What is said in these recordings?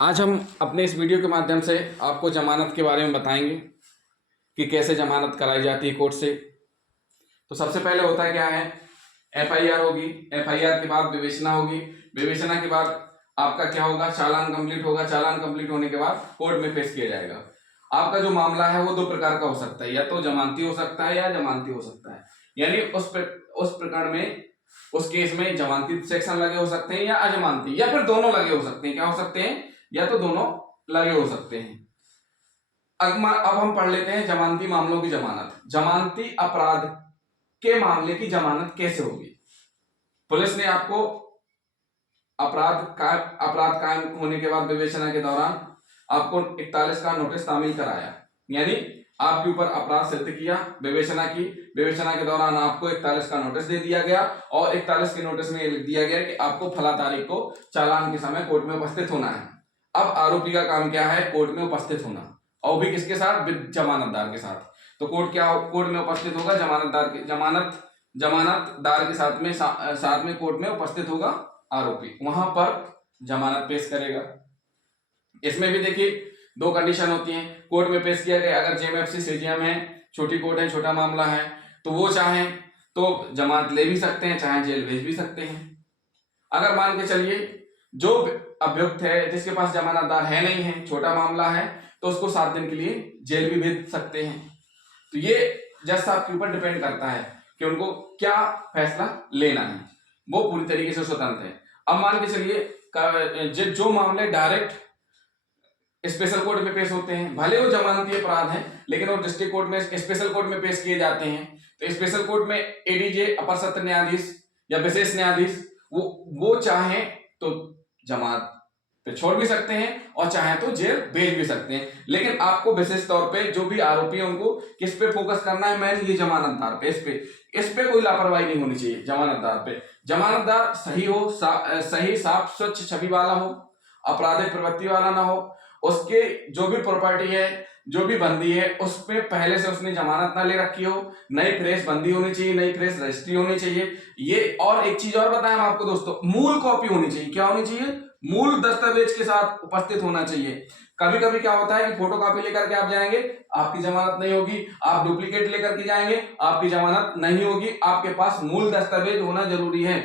आज हम अपने इस वीडियो के माध्यम से आपको जमानत के बारे में बताएंगे कि कैसे जमानत कराई जाती है कोर्ट से। तो सबसे पहले होता है क्या है, एफआईआर होगी, एफआईआर के बाद विवेचना होगी, विवेचना के बाद आपका क्या होगा, चालान कंप्लीट होगा, चालान कंप्लीट होने के बाद कोर्ट में पेश किया जाएगा। आपका जो मामला है वो दो प्रकार का हो सकता है, या तो जमानती हो सकता है या जमानती हो सकता है। यानी उस प्रकरण में, उस केस में जमानती सेक्शन लगे हो सकते हैं या अजमानती, या फिर दोनों लगे हो सकते हैं। क्या हो सकते हैं? या तो दोनों लगे हो सकते हैं। अब हम पढ़ लेते हैं जमानती मामलों की जमानत। जमानती अपराध के मामले की जमानत कैसे होगी? पुलिस ने आपको अपराध कायम होने के बाद विवेचना के दौरान आपको 41 का नोटिस तामील कराया, यानी आपके ऊपर अपराध सिद्ध किया, विवेचना की, विवेचना के दौरान आपको 41 का नोटिस दे दिया गया और 41 के नोटिस में लिख दिया गया कि आपको फला तारीख को चालान के समय कोर्ट में उपस्थित होना है। अब आरोपी का काम क्या है? कोर्ट में उपस्थित होना, और भी किसके साथ? जमानतदार के साथ। तो कोर्ट में उपस्थित होगा जमानतदार के साथ में कोर्ट में उपस्थित होगा आरोपी, वहां पर जमानत पेश करेगा। इसमें भी देखिए दो कंडीशन होती हैं। कोर्ट में पेश किया गया, अगर जेएमएफसी सीजीएम है, छोटी कोर्ट है, छोटा मामला है, तो वो चाहे तो जमानत ले भी सकते हैं, चाहे जेल भेज भी सकते हैं। अगर मान के चलिए जो अभियुक्त है जिसके पास जमानतदार है नहीं है, छोटा मामला है, तो उसको 7 दिन के लिए जेल भी भेज सकते हैं। तो ये जज साहब के ऊपर डिपेंड करता है कि उनको क्या फैसला लेना है, वो पूरी तरीके से स्वतंत्र है। अब मान के चलिए जो मामले डायरेक्ट स्पेशल कोर्ट में पेश होते हैं, भले वो जमानती अपराध है लेकिन वो डिस्ट्रिक्ट कोर्ट में, स्पेशल कोर्ट में पेश किए जाते हैं। तो स्पेशल कोर्ट में एडीजे, अपर सत्र न्यायाधीश या विशेष न्यायाधीश, वो चाहे तो जमानत पे छोड़ भी सकते हैं और चाहे तो जेल भेज भी सकते हैं। लेकिन आपको विशेष तौर पे जो भी आरोपी है उनको किस पे फोकस करना है? मैन ये जमानतदार पे, इस पे कोई लापरवाही नहीं होनी चाहिए। जमानतदार पे, जमानतदार सही हो, सही साफ स्वच्छ छवि वाला हो, आपराधिक प्रवृत्ति वाला ना हो, उसके जो भी प्रॉपर्टी है, जो भी बंदी है, उसमें पहले से उसने जमानत ना ले रखी हो, नई फ्रेश बंदी होनी चाहिए, नई फ्रेश रजिस्ट्री होनी चाहिए। ये, और एक चीज और बताएं हम आपको दोस्तों, मूल कॉपी होनी चाहिए। क्या होनी चाहिए? मूल दस्तावेज के साथ उपस्थित होना चाहिए। कभी कभी क्या होता है कि फोटो कॉपी लेकर के आप जाएंगे, आपकी जमानत नहीं होगी, आप डुप्लीकेट लेकर के जाएंगे, आपकी जमानत नहीं होगी। आपके पास मूल दस्तावेज होना जरूरी है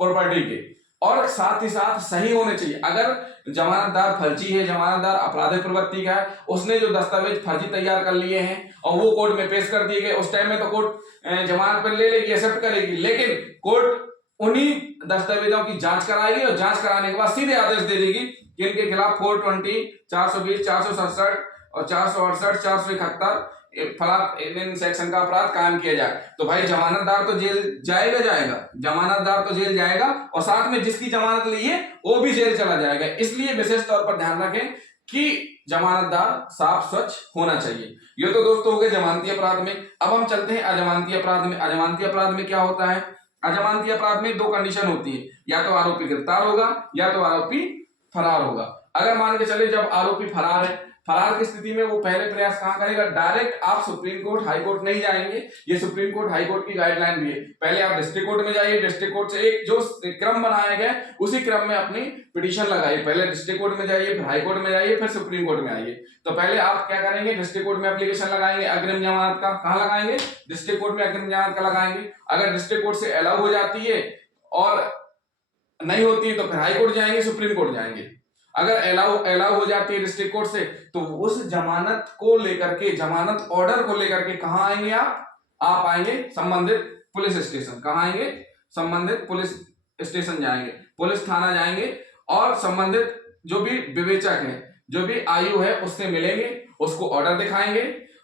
प्रॉपर्टी के, और साथ ही साथ सही होने चाहिए। अगर जमानतदार फर्जी है, जमानतदार आपराधिक प्रवृत्ति का है, उसने जो दस्तावेज फर्जी तैयार कर लिए हैं और वो कोर्ट में पेश कर दिए गए, उस टाइम में तो कोर्ट जमानत पर ले लेगी, एक्सेप्ट करेगी, लेकिन कोर्ट उन्हीं दस्तावेजों की जांच कराएगी और जांच कराने के बाद सीधे आदेश दे देगी कि इनके खिलाफ 420, 420, 467 और 468, 471 इन सेक्शन का अपराध कायम किया जाए। तो भाई जमानतदार तो जेल जाएगा, जमानतदार तो जेल जाएगा और साथ में जिसकी जमानत ली है वो भी जेल चला जाएगा। इसलिए विशेष तौर पर ध्यान रखें कि जमानतदार साफ स्वच्छ होना चाहिए। ये तो दोस्तों हो गए जमानती अपराध में। अब हम चलते हैं अजमानती अपराध में। अजमानती अपराध में क्या होता है? अजमानती अपराध में दो कंडीशन होती है, या तो आरोपी गिरफ्तार होगा या तो आरोपी फरार होगा। अगर मान के चले जब आरोपी फरार है, फरार की स्थिति में वो पहले प्रयास कहां करेगा? डायरेक्ट आप सुप्रीम कोर्ट, हाई कोर्ट नहीं जाएंगे। ये सुप्रीम कोर्ट, हाई कोर्ट की गाइडलाइन भी है। पहले आप डिस्ट्रिक्ट कोर्ट में जाइए, डिस्ट्रिक्ट कोर्ट से एक जो क्रम बनाया गया उसी क्रम में अपनी पिटीशन लगाइए। पहले डिस्ट्रिक्ट कोर्ट में जाइए, फिर हाई कोर्ट में जाइए, फिर सुप्रीम कोर्ट में आइए। तो पहले आप क्या करेंगे? डिस्ट्रिक्ट कोर्ट में एप्लीकेशन लगाएंगे अग्रिम जमानत का। कहां लगाएंगे? डिस्ट्रिक्ट कोर्ट में अग्रिम जमानत का लगाएंगे। अगर डिस्ट्रिक्ट कोर्ट से अलाउ हो जाती है और नहीं होती है तो फिर हाई कोर्ट जाएंगे, सुप्रीम कोर्ट जाएंगे। अगर अलाउ हो जाती है डिस्ट्रिक्ट कोर्ट से तो उस जमानत को लेकर के, जमानत ऑर्डर को लेकर के कहां आएंगे आप आएंगे संबंधित पुलिस स्टेशन। कहां आएंगे? संबंधित पुलिस स्टेशन जाएंगे, पुलिस थाना जाएंगे और संबंधित जो भी विवेचक है, जो भी आयु है, उससे मिलेंगे, उसको ऑर्डर दिखाएंगे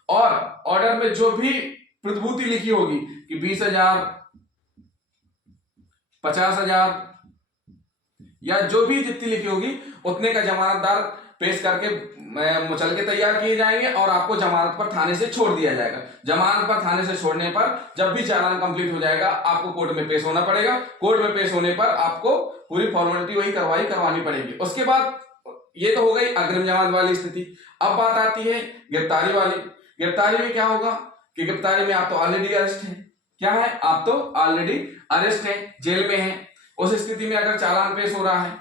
और ऑर्डर में जो भी प्रतिभूति लिखी होगी कि 20,000, 50,000 या जो भी जितनी लिखी होगी उतने का जमानतदार पेश करके मुचल के तैयार किए जाएंगे और आपको जमानत पर थाने से छोड़ दिया जाएगा। जमानत पर थाने से छोड़ने पर जब भी चालान कंप्लीट हो जाएगा आपको कोर्ट में पेश होना पड़ेगा। कोर्ट में पेश होने पर आपको पूरी फॉर्मेलिटी वही करवानी पड़ेगी। उसके बाद ये तो हो गई अग्रिम जमानत वाली स्थिति। अब बात आती है गिरफ्तारी वाली। गिरफ्तारी में क्या होगा कि गिरफ्तारी में आप तो ऑलरेडी अरेस्ट है। क्या है? आप तो ऑलरेडी अरेस्ट है, जेल में है। उस स्थिति में अगर चालान पेश हो रहा है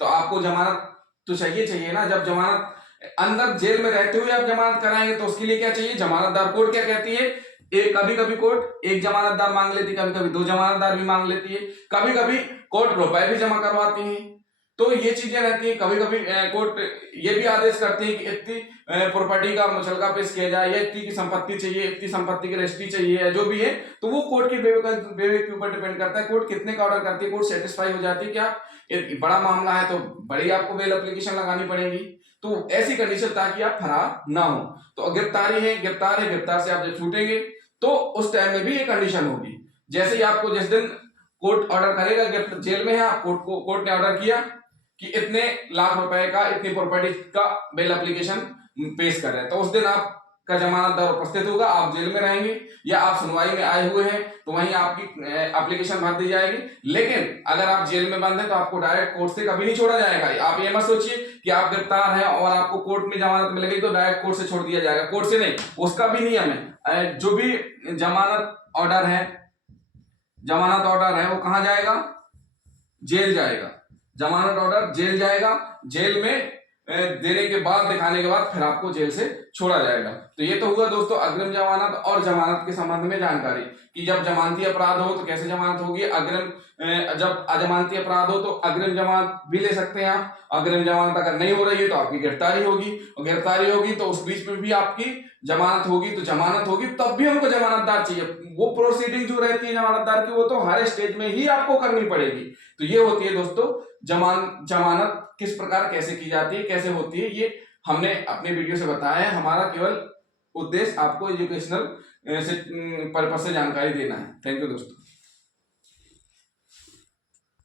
तो आपको जमानत तो चाहिए ना, जब जमानत अंदर जेल में रहते हुए आप जमानत कराएंगे तो उसके लिए क्या चाहिए, जमानतदार। कोर्ट क्या कहती है, एक कभी कभी कोर्ट एक जमानतदार मांग लेती है, कभी कभी दो जमानतदार भी मांग लेती है, कभी कभी कोर्ट रुपए भी जमा करवाती है। तो ये चीजें रहती है। कभी कभी कोर्ट ये भी आदेश करती है कि इतनी प्रॉपर्टी का मुचलका पेश किया जाए, या इतनी की संपत्ति चाहिए, इतनी संपत्ति की रजिस्ट्री चाहिए, या जो भी है। तो वो कोर्ट के विवेक के ऊपर डिपेंड करता है, कोर्ट कितने का ऑर्डर करती है। कोर्ट सेटिस्फाई हो जाती है क्या एक बड़ा मामला है तो बड़ी आपको बेल एप्लीकेशन लगानी पड़ेगी। तो ऐसी कंडीशन ताकि आप फरार ना हो। तो गिरफ्तारी है, गिरफ्तार से आप जब छूटेंगे तो उस टाइम में भी ये कंडीशन होगी। जैसे ही आपको जिस दिन कोर्ट ऑर्डर करेगा, जेल में है आप, कोर्ट ने ऑर्डर किया कि इतने लाख रुपए का, इतनी प्रॉपर्टी का बेल एप्लीकेशन पेश कर रहे हैं, तो उस दिन आपका जमानतदार उपस्थित होगा, आप जेल में रहेंगे, या आप सुनवाई में आए हुए हैं तो वहीं आपकी एप्लीकेशन भर दी जाएगी। लेकिन अगर आप जेल में बंद हैं तो आपको डायरेक्ट कोर्ट से कभी नहीं छोड़ा जाएगा। आप ये मत सोचिए कि आप गिरफ्तार हैं और आपको कोर्ट में जमानत मिल गई तो डायरेक्ट कोर्ट से छोड़ दिया जाएगा, कोर्ट से नहीं, उसका भी नियम है। जो भी जमानत ऑर्डर है वो कहां जाएगा, जेल जाएगा। जमानत ऑर्डर जेल जाएगा, जेल में देने के बाद, दिखाने के बाद फिर आपको जेल से छोड़ा जाएगा। तो ये तो हुआ दोस्तों अग्रिम जमानत और जमानत के संबंध में जानकारी कि जब जमानती अपराध हो तो कैसे जमानत होगी, अग्रिम जब अजमानती अपराध हो तो अग्रिम जमानत भी ले सकते हैं आप। अग्रिम जमानत अगर नहीं हो रही है तो आपकी गिरफ्तारी होगी, और गिरफ्तारी होगी तो उस बीच में भी आपकी जमानत होगी। तो जमानत होगी तब भी हमको जमानतदार चाहिए। वो प्रोसीडिंग जो रहती है जमानतदार की वो तो हर स्टेज में ही आपको करनी पड़ेगी। तो ये होती है दोस्तों जमानत किस प्रकार कैसे की जाती है, कैसे होती है, ये हमने अपने वीडियो से बताया है। हमारा केवल उद्देश्य आपको एजुकेशनल पर्पस से जानकारी देना है। थैंक यू दोस्तों।